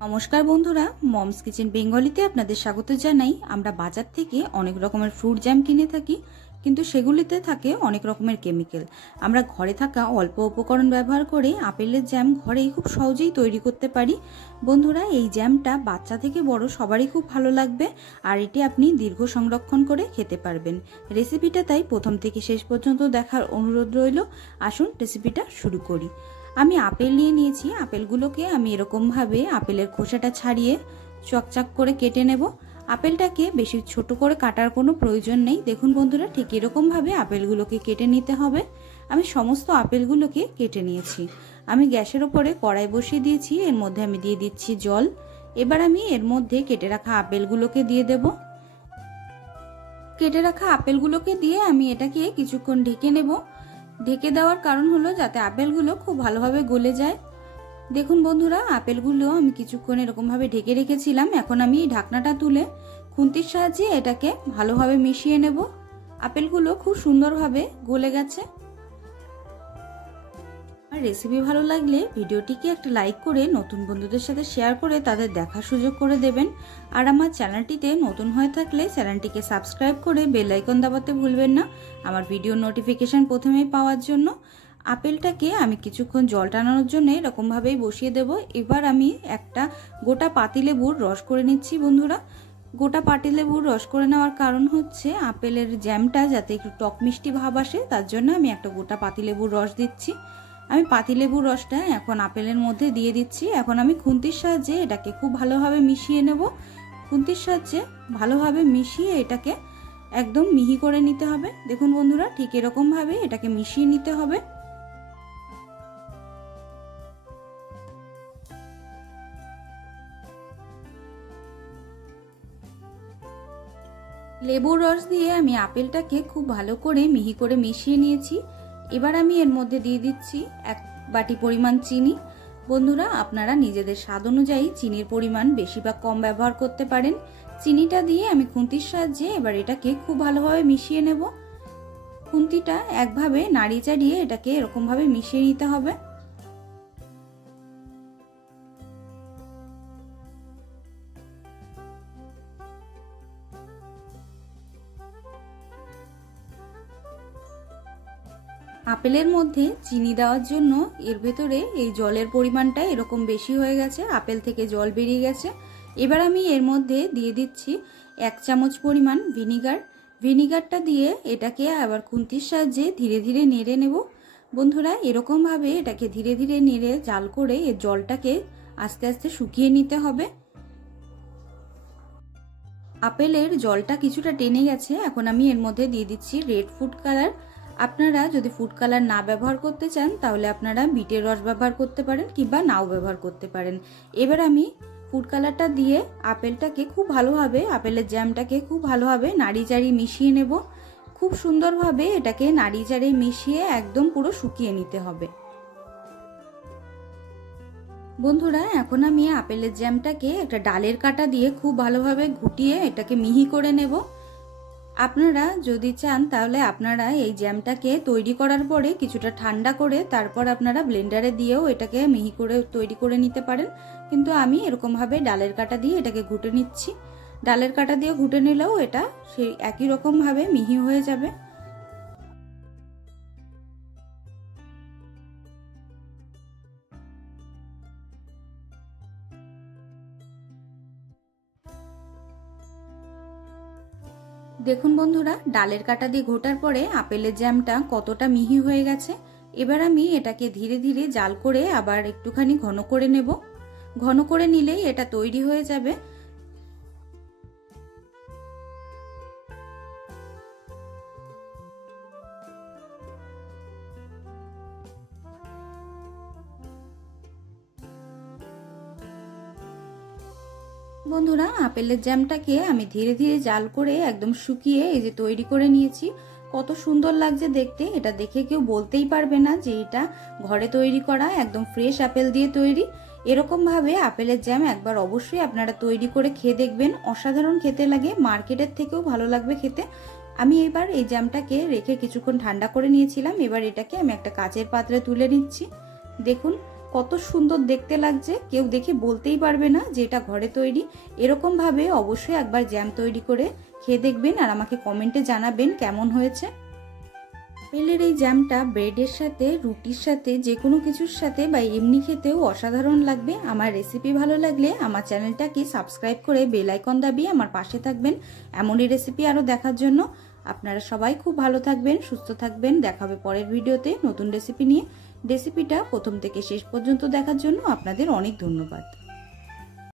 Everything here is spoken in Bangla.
নমস্কার বন্ধুরা, মমস কিচেন বেঙ্গলিতে আপনাদের স্বাগত জানাই। আমরা বাজার থেকে অনেক রকমের ফ্রুট জ্যাম কিনে থাকি, কিন্তু সেগুলিতে থাকে অনেক রকমের কেমিক্যাল। আমরা ঘরে থাকা অল্প উপকরণ ব্যবহার করে আপেলের জ্যাম ঘরেই খুব সহজেই তৈরি করতে পারি। বন্ধুরা, এই জ্যামটা বাচ্চা থেকে বড় সবারই খুব ভালো লাগবে, আর এটি আপনি দীর্ঘ সংরক্ষণ করে খেতে পারবেন। রেসিপিটা তাই প্রথম থেকে শেষ পর্যন্ত দেখার অনুরোধ রইল। আসুন রেসিপিটা শুরু করি। আমি আপেল নিয়ে নিয়েছি। আপেলগুলোকে আমি এরকমভাবে আপেলের খোসাটা ছাড়িয়ে চকচক করে কেটে নেব। আপেলটাকে বেশি ছোট করে কাটার কোনো প্রয়োজন নেই। দেখুন বন্ধুরা, ঠিক এরকমভাবে আপেলগুলোকে কেটে নিতে হবে। আমি সমস্ত আপেলগুলোকে কেটে নিয়েছি। আমি গ্যাসের ওপরে কড়াই বসিয়ে দিয়েছি। এর মধ্যে আমি দিয়ে দিচ্ছি জল। এবার আমি এর মধ্যে কেটে রাখা আপেলগুলোকে দিয়ে দেব। কেটে রাখা আপেলগুলোকে দিয়ে আমি এটাকে কিছুক্ষণ ঢেকে নেব। ঢেকে দেওয়ার কারণ হলো যাতে আপেলগুলো খুব ভালোভাবে গলে যায়। দেখুন বন্ধুরা, আপেলগুলো আমি কিছুক্ষণ এরকমভাবে ঢেকে রেখেছিলাম। এখন আমি এই ঢাকনাটা তুলে খুন্তির সাহায্যে এটাকে ভালোভাবে মিশিয়ে নেব। আপেলগুলো খুব সুন্দরভাবে গলে গেছে। আর রেসিপি ভালো লাগলে ভিডিওটিকে একটা লাইক করে নতুন বন্ধুদের সাথে শেয়ার করে তাদের দেখার সুযোগ করে দেবেন। আর আমার চ্যানেলটিতে নতুন হয়ে থাকলে চ্যানেলটিকে সাবস্ক্রাইব করে বেল আইকন দাবাতে ভুলবেন না, আমার ভিডিও নোটিফিকেশন প্রথমেই পাওয়ার জন্য। আপেলটাকে আমি কিছুক্ষণ জল টানানোর জন্য এরকমভাবেই বসিয়ে দেব। এবার আমি একটা গোটা পাতিলেবুর রস করে নিচ্ছি। বন্ধুরা, গোটা পাতিলেবুর রস করে নেওয়ার কারণ হচ্ছে আপেলের জ্যামটা যাতে একটু টক মিষ্টি ভাব আসে, তার জন্য আমি একটা গোটা পাতিলেবুর রস দিচ্ছি। আমি পাতিলেবুর রসটা এখন আপেলের মধ্যে দিয়ে দিচ্ছি। এখন আমি খুন্তির সাহায্যে এটাকে খুব ভালোভাবে মিশিয়ে নেব। খুন্তির সাহায্যে ভালোভাবে মিশিয়ে এটাকে একদম মিহি করে নিতে হবে। দেখুন বন্ধুরা, ঠিক এরকমভাবে এটাকে মিশিয়ে নিতে হবে। লেবুর রস দিয়ে আমি আপেলটাকে খুব ভালো করে মিহি করে মিশিয়ে নিয়েছি। এবার আমি এর মধ্যে দিয়ে দিচ্ছি 1 বাটি পরিমাণ চিনি। বন্ধুরা, আপনারা নিজেদের স্বাদ অনুযায়ী চিনির পরিমাণ বেশি বা কম ব্যবহার করতে পারেন। চিনিটা দিয়ে আমি খুন্তির সাহায্যে এবার এটাকে খুব ভালোভাবে মিশিয়ে নেব। খুন্তিটা একভাবে নাড়িয়ে চাড়িয়ে এটাকে এরকমভাবে মিশিয়ে নিতে হবে। আপেলের মধ্যে চিনি দেওয়ার জন্য এর ভেতরে এই জলের পরিমাণটা এরকম বেশি হয়ে গেছে, আপেল থেকে জল বেরিয়ে গেছে। এবার আমি এর মধ্যে দিয়ে দিচ্ছি 1 চামচ পরিমাণ ভিনিগার। ভিনিগারটা দিয়ে এটাকে আবার খুন্তির সাহায্যে ধীরে ধীরে নেড়ে নেব। বন্ধুরা, এরকমভাবে এটাকে ধীরে ধীরে নেড়ে জাল করে এর জলটাকে আস্তে আস্তে শুকিয়ে নিতে হবে। আপেলের জলটা কিছুটা টেনে গেছে। এখন আমি এর মধ্যে দিয়ে দিচ্ছি রেড ফুড কালার। আপনারা যদি ফুড কালার না ব্যবহার করতে চান তাহলে আপনারা বিটের রস ব্যবহার করতে পারেন কিংবা নাও ব্যবহার করতে পারেন। এবার আমি ফুড কালারটা দিয়ে আপেলটাকে খুব ভালোভাবে, আপেলের জ্যামটাকে খুব ভালোভাবে নাড়ি চাড়িয়ে মিশিয়ে নেব। খুব সুন্দরভাবে এটাকে নাড়ি চাড়িয়ে মিশিয়ে একদম পুরো শুকিয়ে নিতে হবে। বন্ধুরা, এখন আমি আপেলের জ্যামটাকে একটা ডালের কাঁটা দিয়ে খুব ভালোভাবে ঘুটিয়ে এটাকে মিহি করে নেব। আপনারা যদি চান তাহলে আপনারা এই জ্যামটাকে তৈরি করার পরে কিছুটা ঠান্ডা করে তারপর আপনারা ব্লেন্ডারে দিয়েও এটাকে মিহি করে তৈরি করে নিতে পারেন, কিন্তু আমি এরকমভাবে ডালের কাঁটা দিয়ে এটাকে ঘুটে নিচ্ছি। ডালের কাঁটা দিয়ে ঘুটে নিলেও এটা সেই একই রকমভাবে মিহি হয়ে যাবে। দেখুন বন্ধুরা, ডালের কাঁটা দিয়ে ঘোটার পরে আপেলের জ্যামটা কতটা মিহি হয়ে গেছে। এবার আমি এটাকে ধীরে ধীরে জাল করে আবার একটুখানি ঘন করে নেব। ঘন করে নিলেই এটা তৈরি হয়ে যাবে। বন্ধুরা, আপেলের জ্যামটাকে আমি ধীরে ধীরে জাল করে একদম শুকিয়ে এই যে তৈরি করে নিয়েছি। কত সুন্দর লাগছে দেখতে। এটা দেখে কেউ বলতেই পারবে না যে এটা ঘরে তৈরি করা, একদম ফ্রেশ আপেল দিয়ে তৈরি। এরকম ভাবে আপেলের জ্যাম একবার অবশ্যই আপনারা তৈরি করে খেয়ে দেখবেন। অসাধারণ খেতে লাগে, মার্কেটের থেকেও ভালো লাগবে খেতে। আমি এবার এই জ্যামটাকে রেখে কিছুক্ষণ ঠান্ডা করে নিয়েছিলাম। এবার এটাকে আমি একটা কাচের পাত্রে তুলে নিচ্ছি। দেখুন কত সুন্দর দেখতে লাগছে, কেউ দেখে বলতেই পারবে না যে এটা ঘরে তৈরি। এরকম ভাবে অবশ্যই একবার জ্যাম তৈরি করে খেয়ে দেখবেন আর আমাকে কমেন্টে জানাবেন কেমন হয়েছে। আপেলের এই জ্যামটা ব্রেডের সাথে, রুটির সাথে, যে কোনো কিছুর সাথে বা এমনি খেতেও অসাধারণ লাগবে। আমার রেসিপি ভালো লাগলে আমার চ্যানেলটাকে সাবস্ক্রাইব করে বেল আইকন দাবিয়ে আমার পাশে থাকবেন এমনই রেসিপি আরও দেখার জন্য। আপনারা সবাই খুব ভালো থাকবেন, সুস্থ থাকবেন। দেখা হবে পরের ভিডিওতে নতুন রেসিপি নিয়ে। রেসিপিটা প্রথম থেকে শেষ পর্যন্ত দেখার জন্য আপনাদের অনেক ধন্যবাদ।